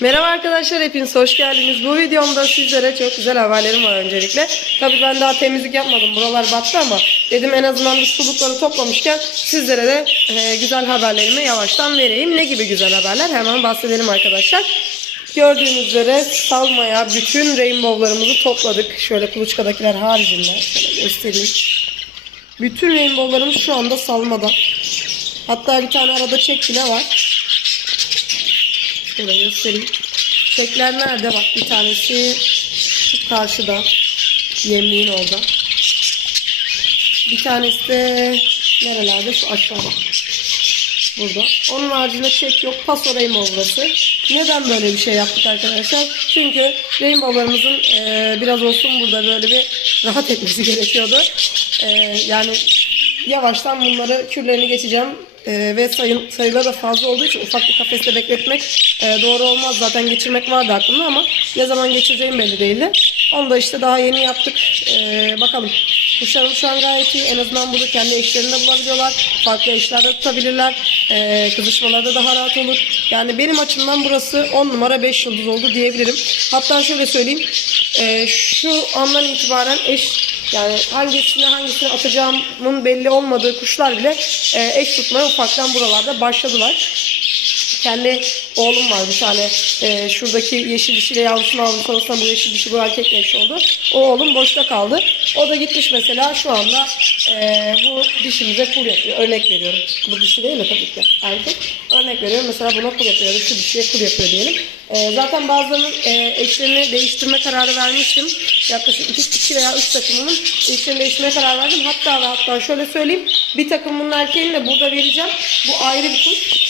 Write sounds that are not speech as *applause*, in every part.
Merhaba arkadaşlar hepiniz hoş geldiniz. Bu videomda sizlere çok güzel haberlerim var öncelikle. Tabii ben daha temizlik yapmadım. Buralar battı ama dedim en azından bir sulukları toplamışken sizlere de e, güzel haberlerimi yavaştan vereyim. Ne gibi güzel haberler? Hemen bahsedelim arkadaşlar. Gördüğünüz üzere salmaya bütün rainbowlarımızı topladık. Şöyle kuluçkadakiler haricinde. Şöyle göstereyim. Bütün rainbowlarımız şu anda salmada. Hatta bir tane arada çek bile var. Şöyle göstereyim. Çekler nerede? Bak bir tanesi şu karşıda. Yemliğin orada. Bir tanesi de nerelerde? Şu aşağıda. Burada. Onun haricinde çek yok. Paso Rainbow burası. Neden böyle bir şey yaptık arkadaşlar? Çünkü Rainbow'larımızın e, biraz olsun burada böyle bir rahat etmesi *laughs* gerekiyordu. E, yani yavaştan bunları kürlerini geçeceğim. E, ve sayın, sayıları da fazla olduğu için ufak bir kafeste bekletmek e, doğru olmaz. Zaten geçirmek vardı aklımda ama ne zaman geçireceğim belli değildi. Onu da işte daha yeni yaptık. E, bakalım. Kuşlarım şu an gayet iyi. En azından burada kendi eşlerini de bulabiliyorlar. Farklı eşlerde tutabilirler. E, kızışmalarda daha rahat olur. Yani benim açımdan burası 10 numara 5 yıldız oldu diyebilirim. Hatta şöyle söyleyeyim. E, şu andan itibaren eş yani hangisine hangisine atacağımın belli olmadığı kuşlar bile e, eş tutmaya ufaktan buralarda başladılar. Kendi oğlum var bir tane e, şuradaki yeşil dişiyle yavrusunu aldım sonrasında bu yeşil dişi bu erkekle eş oldu. O oğlum boşta kaldı. O da gitmiş mesela şu anda e, bu dişimize kur yapıyor. Örnek veriyorum. Bu dişi değil mi tabii ki erkek. Örnek veriyorum mesela buna kur yapıyor. Şu dişiye kur yapıyor diyelim. E, zaten bazılarının e, eşlerini değiştirme kararı vermiştim. Yaklaşık iki, iki veya üç takımımın eşlerini değiştirmeye karar verdim. Hatta ve hatta şöyle söyleyeyim. Bir takımın erkeğini de burada vereceğim. Bu ayrı bir kuş.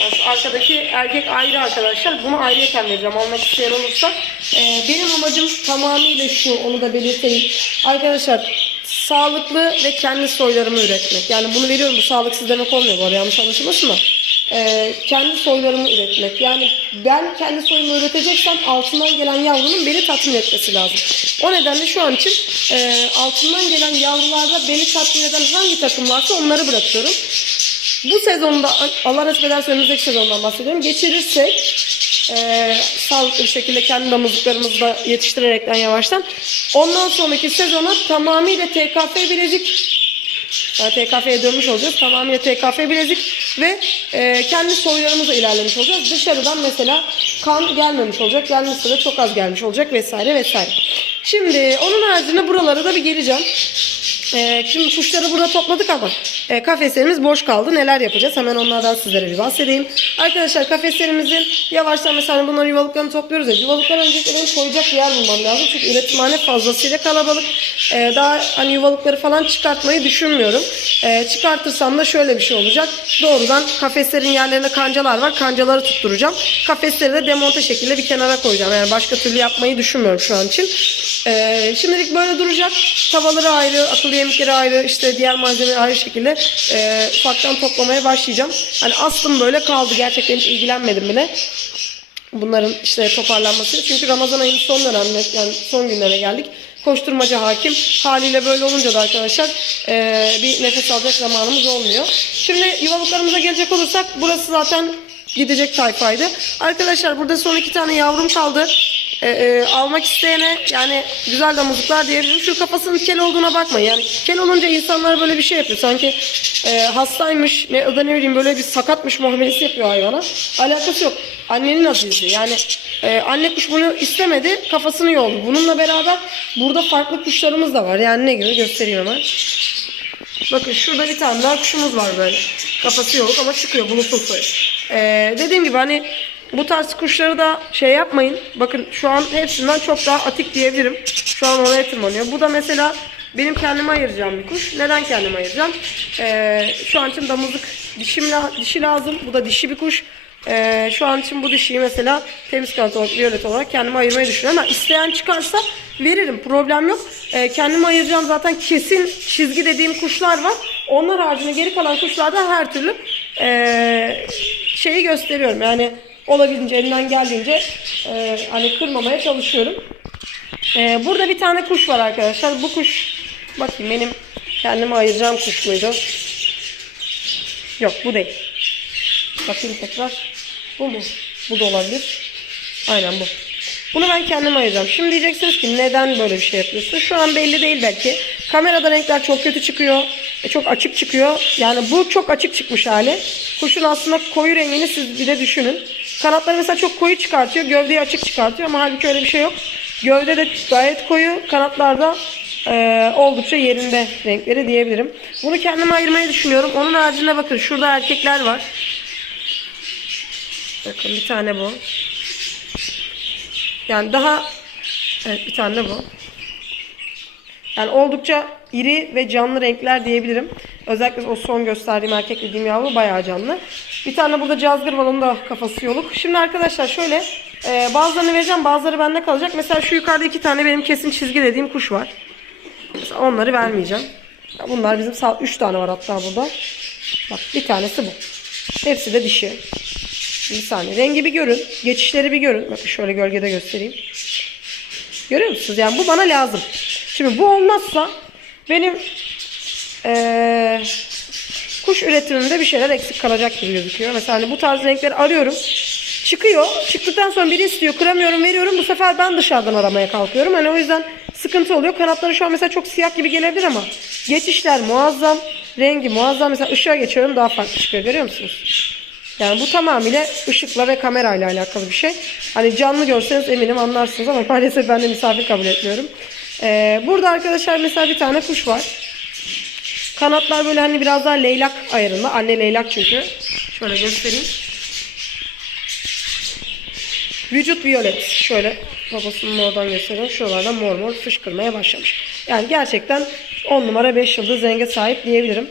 Yani arkadaki erkek ayrı arkadaşlar. Bunu ayrıyeten vereceğim. Almak isteyen olursa. Ee, benim amacım tamamıyla şu. Onu da belirteyim. Arkadaşlar sağlıklı ve kendi soylarımı üretmek. Yani bunu veriyorum. Bu sağlıksız demek olmuyor bu arada. Yanlış anlaşılmasın mı? Ee, kendi soylarımı üretmek. Yani ben kendi soyumu üreteceksem altından gelen yavrunun beni tatmin etmesi lazım. O nedenle şu an için e, altından gelen yavrularda beni tatmin eden hangi takım varsa onları bırakıyorum. Bu sezonda Allah nasip ederse önümüzdeki sezondan bahsediyorum. Geçirirsek e, sağlıklı bir şekilde kendi damızlıklarımızı da yetiştirerekten yavaştan. Ondan sonraki sezona tamamıyla TKF bilezik yani TKF'ye dönmüş olacağız. Tamamıyla TKF bilezik ve e, kendi soylarımızla ilerlemiş olacağız. Dışarıdan mesela kan gelmemiş olacak. Gelmişse de çok az gelmiş olacak vesaire vesaire. Şimdi onun haricinde buralara da bir geleceğim. Ee, şimdi kuşları burada topladık ama e, kafeslerimiz boş kaldı. Neler yapacağız? Hemen onlardan sizlere bir bahsedeyim. Arkadaşlar kafeslerimizin yavaştan mesela hani bunların yuvalıklarını topluyoruz ya. Yuvalıklar öncelikle benim koyacak bir yer bulmam lazım. Çünkü üretimhane fazlasıyla kalabalık. Ee, daha hani yuvalıkları falan çıkartmayı düşünmüyorum. Ee, çıkartırsam da şöyle bir şey olacak. Doğrudan kafeslerin yerlerinde kancalar var. Kancaları tutturacağım. Kafesleri de demonte şekilde bir kenara koyacağım. Yani başka türlü yapmayı düşünmüyorum şu an için. Ee, şimdilik böyle duracak. Tavaları ayrı, akıllı yemekleri ayrı, işte diğer malzemeleri ayrı şekilde e, ufaktan toplamaya başlayacağım. Hani aslım böyle kaldı. Gerçekten hiç ilgilenmedim bile. Bunların işte toparlanması. Çünkü Ramazan ayının son dönemine, yani son günlerine geldik. Koşturmaca hakim. Haliyle böyle olunca da arkadaşlar e, bir nefes alacak zamanımız olmuyor. Şimdi yuvalıklarımıza gelecek olursak burası zaten gidecek tayfaydı. Arkadaşlar burada son iki tane yavrum kaldı. E, e, almak isteyene yani güzel damızlıklar diyebilirim. Şu kafasının kel olduğuna bakmayın. Yani kel olunca insanlar böyle bir şey yapıyor. Sanki e, hastaymış ne, da ne bileyim böyle bir sakatmış muamelesi yapıyor hayvana. Alakası yok. Annenin azizliği. Yani e, anne kuş bunu istemedi. Kafasını yoldu. Bununla beraber burada farklı kuşlarımız da var. Yani ne gibi göstereyim hemen. Bakın şurada bir tane daha kuşumuz var böyle. Kafası yok ama çıkıyor bulutlu. Ee, dediğim gibi hani bu tarz kuşları da şey yapmayın. Bakın şu an hepsinden çok daha atik diyebilirim. Şu an oraya tırmanıyor. Bu da mesela benim kendime ayıracağım bir kuş. Neden kendime ayıracağım? Ee, şu an için damızlık dişim la- dişi lazım. Bu da dişi bir kuş. Ee, şu an için bu dişiyi mesela temiz kanat olarak, violet olarak kendime ayırmayı düşünüyorum. Ama isteyen çıkarsa veririm. Problem yok. Ee, kendime ayıracağım zaten kesin çizgi dediğim kuşlar var. Onlar haricinde geri kalan kuşlarda her türlü ee, şeyi gösteriyorum. Yani olabildiğince elinden geldiğince ee, hani kırmamaya çalışıyorum. Ee, burada bir tane kuş var arkadaşlar. Bu kuş bakayım benim kendime ayıracağım kuş muydu? Yok bu değil. Bakayım tekrar. Bu mu? Bu da olabilir. Aynen bu. Bunu ben kendim ayıracağım. Şimdi diyeceksiniz ki neden böyle bir şey yapıyorsun? Şu an belli değil belki. Kamerada renkler çok kötü çıkıyor. e, Çok açık çıkıyor. Yani bu çok açık çıkmış hali. Kuşun aslında koyu rengini siz bir de düşünün. Kanatları mesela çok koyu çıkartıyor. Gövdeyi açık çıkartıyor ama halbuki öyle bir şey yok. Gövde de gayet koyu. Kanatlarda e, oldukça yerinde renkleri diyebilirim. Bunu kendim ayırmayı düşünüyorum. Onun haricinde bakın şurada erkekler var. Bakın bir tane bu. Yani daha evet bir tane bu. Yani oldukça iri ve canlı renkler diyebilirim. Özellikle o son gösterdiğim erkek dediğim yavru bayağı canlı. Bir tane burada cazgır var onun da kafası yoluk. Şimdi arkadaşlar şöyle e, bazılarını vereceğim bazıları bende kalacak. Mesela şu yukarıda iki tane benim kesin çizgi dediğim kuş var. Mesela onları vermeyeceğim. Bunlar bizim sağ 3 tane var hatta burada. Bak bir tanesi bu. Hepsi de dişi. Bir saniye. Rengi bir görün. Geçişleri bir görün. Bakın şöyle gölgede göstereyim. Görüyor musunuz? Yani bu bana lazım. Şimdi bu olmazsa benim eee, kuş üretimimde bir şeyler eksik kalacak gibi gözüküyor. Mesela hani bu tarz renkleri arıyorum. Çıkıyor. Çıktıktan sonra biri istiyor. Kıramıyorum, veriyorum. Bu sefer ben dışarıdan aramaya kalkıyorum. Hani o yüzden sıkıntı oluyor. Kanatları şu an mesela çok siyah gibi gelebilir ama geçişler muazzam. Rengi muazzam. Mesela ışığa geçiyorum daha farklı çıkıyor. Görüyor musunuz? Yani bu tamamıyla ışıkla ve kamerayla alakalı bir şey. Hani canlı görseniz eminim anlarsınız ama maalesef ben de misafir kabul etmiyorum. Ee, burada arkadaşlar mesela bir tane kuş var. Kanatlar böyle hani biraz daha leylak ayarında. Anne leylak çünkü. Şöyle göstereyim. Vücut violet. Şöyle babasının oradan gösteriyorum. Şuralardan mor mor fışkırmaya başlamış. Yani gerçekten 10 numara 5 yıldız renge sahip diyebilirim.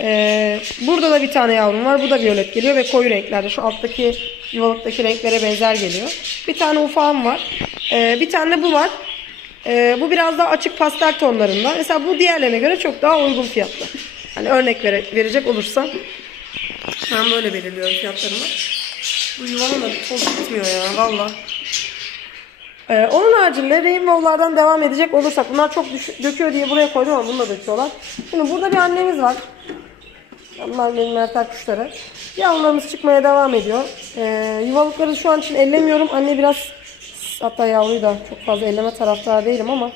Ee, burada da bir tane yavrum var. Bu da violet geliyor ve koyu renklerde. Şu alttaki yuvalıktaki renklere benzer geliyor. Bir tane ufağım var. Ee, bir tane de bu var. Ee, bu biraz daha açık pastel tonlarında. Mesela bu diğerlerine göre çok daha uygun fiyatlı. Hani örnek vere- verecek olursam ben böyle belirliyorum fiyatlarımı. Bu yuvanın da toz gitmiyor ya valla. Ee, onun haricinde rainbow'lardan devam edecek olursak bunlar çok döküyor diye buraya koydum ama bunu da döküyorlar. Şimdi burada bir annemiz var. Bunlar benim mertel kuşları. Yavrularımız çıkmaya devam ediyor. Ee, yuvalıkları şu an için ellemiyorum. Anne biraz hatta yavruyu da çok fazla elleme taraftarı değilim ama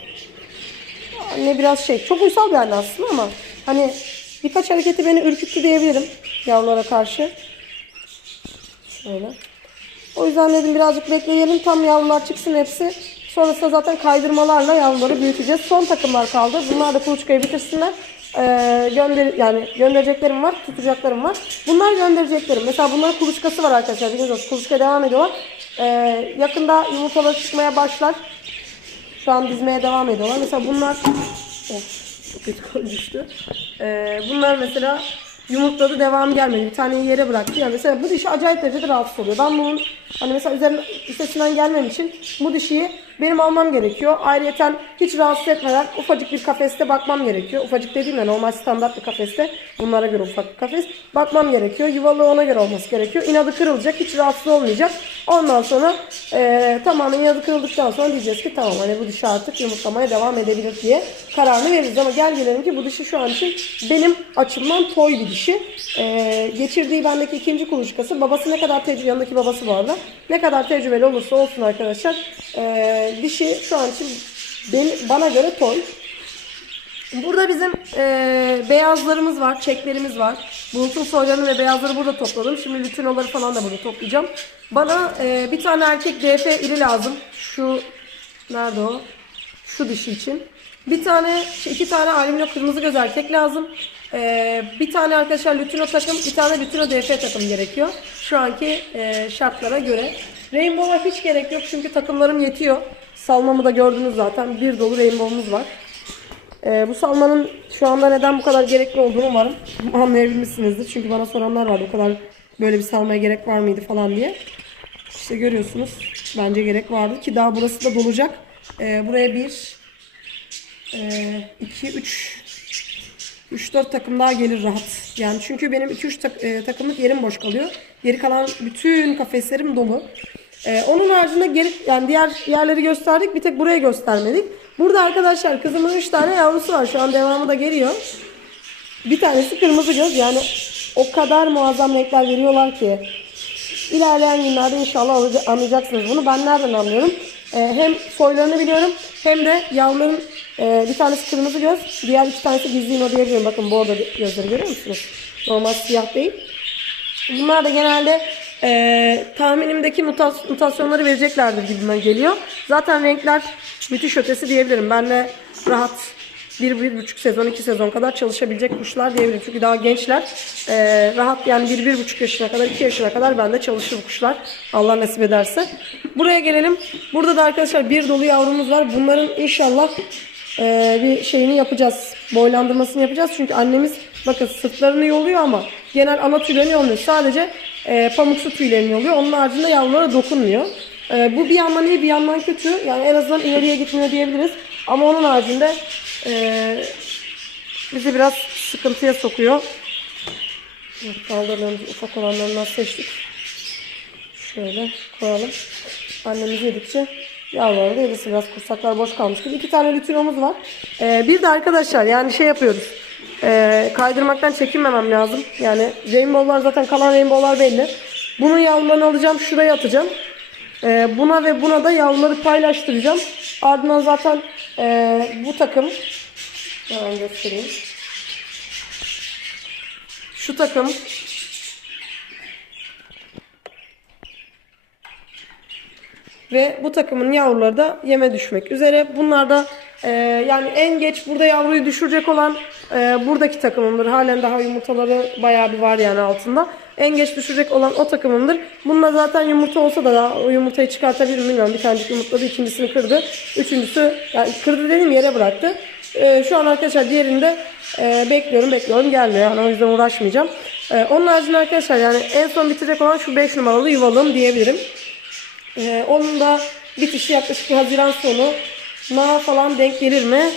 anne biraz şey çok uysal bir anne aslında ama hani birkaç hareketi beni ürküttü diyebilirim yavrulara karşı. Şöyle. O yüzden dedim birazcık bekleyelim. Tam yavrular çıksın hepsi. Sonrasında zaten kaydırmalarla yavruları büyüteceğiz. Son takımlar kaldı. Bunlar da kuluçkayı bitirsinler. Ee, gönder yani göndereceklerim var, tutacaklarım var. Bunlar göndereceklerim. Mesela bunların kuluçkası var arkadaşlar. Bildiğiniz olsun. Kuluçkaya devam ediyorlar. Ee, yakında yumurtalar çıkmaya başlar. Şu an dizmeye devam ediyorlar. Mesela bunlar Of, çok kötü düştü. Ee, bunlar mesela yumurtladı devam gelmedi. Bir taneyi yere bıraktı. Yani mesela bu dişi acayip derecede rahatsız oluyor. Ben bunun hani mesela üzerine üstesinden gelmem için bu dişiyi benim almam gerekiyor. Ayrıca hiç rahatsız etmeden ufacık bir kafeste bakmam gerekiyor. Ufacık dediğimde normal standart bir kafeste. Bunlara göre ufak bir kafes. Bakmam gerekiyor. Yuvalığı ona göre olması gerekiyor. İnadı kırılacak. Hiç rahatsız olmayacak. Ondan sonra eee tamamen inadı kırıldıktan sonra diyeceğiz ki tamam hani bu dişi artık yumurtlamaya devam edebilir diye kararını veririz. Ama gel gelelim ki bu dişi şu an için benim açımdan toy bir dişi. Eee, geçirdiği bendeki ikinci kuluçkası. Babası ne kadar tecrübeli, yanındaki babası bu arada. Ne kadar tecrübeli olursa olsun arkadaşlar. Eee, dişi şu an için beni, bana göre toy. Burada bizim eee, beyazlarımız var, çeklerimiz var. Bulutun soylarını ve beyazları burada topladım. Şimdi lütinoları falan da burada toplayacağım. Bana eee, bir tane erkek DF iri lazım. Şu nerede o? Şu dişi için. Bir tane, şey, iki tane alüminyum kırmızı göz erkek lazım. Eee, bir tane arkadaşlar lütino takım, bir tane lütino DF takım gerekiyor. Şu anki eee, şartlara göre. Rainbow'a hiç gerek yok çünkü takımlarım yetiyor. Salmamı da gördünüz zaten. Bir dolu rainbow'umuz var. Ee, bu salmanın şu anda neden bu kadar gerekli olduğunu umarım *laughs* anlayabilmişsinizdir. Çünkü bana soranlar vardı bu kadar böyle bir salmaya gerek var mıydı falan diye. İşte görüyorsunuz bence gerek vardı ki daha burası da dolacak. Ee, buraya bir, e, iki, üç, üç dört takım daha gelir rahat. Yani çünkü benim 2-3 tak- e, takımlık yerim boş kalıyor. Geri kalan bütün kafeslerim dolu. Ee, onun haricinde geri, yani diğer yerleri gösterdik. Bir tek buraya göstermedik. Burada arkadaşlar kızımın 3 tane yavrusu var. Şu an devamı da geliyor. Bir tanesi kırmızı göz. Yani o kadar muazzam renkler veriyorlar ki. İlerleyen günlerde inşallah anlayaca- anlayacaksınız bunu. Ben nereden anlıyorum? Ee, hem soylarını biliyorum hem de yavruların e, bir tanesi kırmızı göz, diğer iki tanesi gizliyim diyebilirim. Bakın bordo gözleri görüyor musunuz? Normal siyah değil. Bunlar da genelde e, tahminimdeki mutas- mutasyonları vereceklerdir gibime geliyor. Zaten renkler müthiş ötesi diyebilirim. Benle rahat bir, bir buçuk sezon, iki sezon kadar çalışabilecek kuşlar diyebilirim. Çünkü daha gençler. E, rahat yani bir, bir buçuk yaşına kadar, iki yaşına kadar bende çalışır bu kuşlar. Allah nasip ederse. Buraya gelelim. Burada da arkadaşlar bir dolu yavrumuz var. Bunların inşallah e, bir şeyini yapacağız. Boylandırmasını yapacağız. Çünkü annemiz bakın sırtlarını yoluyor ama genel ana tüylerini yolmuyor. Sadece e, pamuksu tüylerini yoluyor. Onun haricinde yavrulara dokunmuyor. E, bu bir yandan iyi bir yandan kötü. Yani en azından ileriye gitmiyor diyebiliriz. Ama onun haricinde e, bizi biraz sıkıntıya sokuyor. Kaldırlarımızı ufak olanlarından seçtik. Şöyle koyalım. Annemiz yedikçe yavruları da yedisi biraz kursaklar boş kalmış gibi. İki tane lütüromuz var. Ee, bir de arkadaşlar yani şey yapıyoruz. Ee, kaydırmaktan çekinmemem lazım. Yani rainbow'lar zaten kalan rainbow'lar belli. Bunun yavrularını alacağım şuraya atacağım. Ee, buna ve buna da yavruları paylaştıracağım. Ardından zaten ee, bu takım hemen göstereyim. Şu takım Ve bu takımın yavruları da yeme düşmek üzere. Bunlar da e, yani en geç burada yavruyu düşürecek olan e, buradaki takımımdır. Halen daha yumurtaları bayağı bir var yani altında. En geç düşürecek olan o takımımdır. Bunda zaten yumurta olsa da daha o yumurtayı çıkartabilir mi bilmiyorum. Bir tanecik yumurtladı, ikincisini kırdı. Üçüncüsü yani kırdı dediğim yere bıraktı. E, şu an arkadaşlar diğerinde e, bekliyorum bekliyorum gelmiyor. Yani o yüzden uğraşmayacağım. E, onun haricinde arkadaşlar yani en son bitirecek olan şu 5 numaralı yuvalığım diyebilirim. Ee, onun da bitişi yaklaşık bir Haziran sonu na falan denk gelir mi?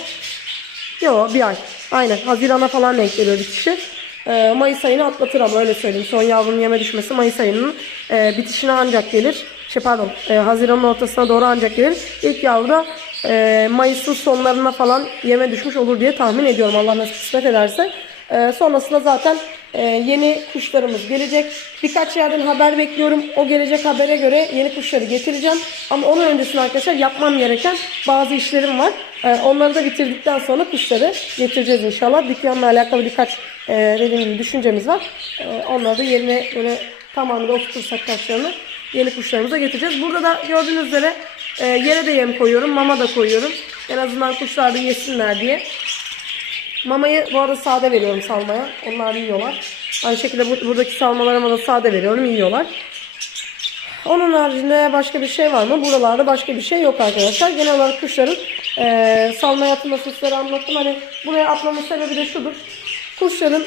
Yok bir ay. Aynen Haziran'a falan denk geliyor bitişi. Ee, Mayıs ayını atlatır ama öyle söyleyeyim. Son yavrunun yeme düşmesi Mayıs ayının e, bitişine ancak gelir. Şey pardon e, Haziran'ın ortasına doğru ancak gelir. İlk yavru da e, Mayıs'ın sonlarına falan yeme düşmüş olur diye tahmin ediyorum Allah nasip kısmet ederse. E, sonrasında zaten e, yeni kuşlarımız gelecek. Birkaç yerden haber bekliyorum. O gelecek habere göre yeni kuşları getireceğim. Ama onun öncesinde arkadaşlar yapmam gereken bazı işlerim var. E, onları da bitirdikten sonra kuşları getireceğiz inşallah. Dükkanla alakalı birkaç e, dediğim gibi düşüncemiz var. E, onları da yerine böyle tamamıyla oturtursak taşlarını yeni kuşlarımıza getireceğiz. Burada da gördüğünüz üzere e, yere de yem koyuyorum. Mama da koyuyorum. En azından kuşlar da yesinler diye. Mamayı bu arada sade veriyorum salmaya. Onlar yiyorlar. Aynı şekilde bu- buradaki salmalarıma da sade veriyorum. Yiyorlar. Onun haricinde başka bir şey var mı? Buralarda başka bir şey yok arkadaşlar. Genel olarak kuşların eee salmaya atılması sizlere anlattım. Hani buraya atmamın sebebi de şudur. Kuşların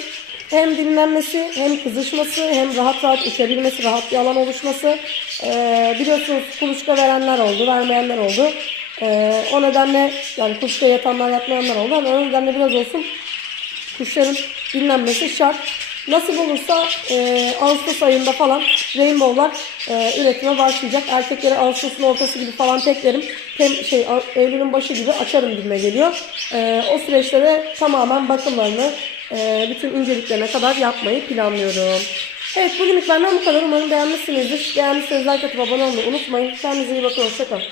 hem dinlenmesi, hem kızışması, hem rahat rahat uçabilmesi, rahat bir alan oluşması. Eee, biliyorsunuz kuluçka verenler oldu, vermeyenler oldu. Eee, o nedenle yani kuluçka yatanlar yatmayanlar oldu ama o nedenle biraz olsun kuşların dinlenmesi şart. Nasip olursa e, Ağustos ayında falan Rainbow'lar e, üretime başlayacak. Erkekleri Ağustos'un ortası gibi falan teklerim. Tem, şey, Eylül'ün başı gibi açarım gibime geliyor. E, o süreçte de tamamen bakımlarını e, bütün inceliklerine kadar yapmayı planlıyorum. Evet bugünlük benden bu kadar. Umarım beğenmişsinizdir. Beğendiyseniz like atıp abone olmayı unutmayın. Kendinize iyi bakın. Hoşçakalın.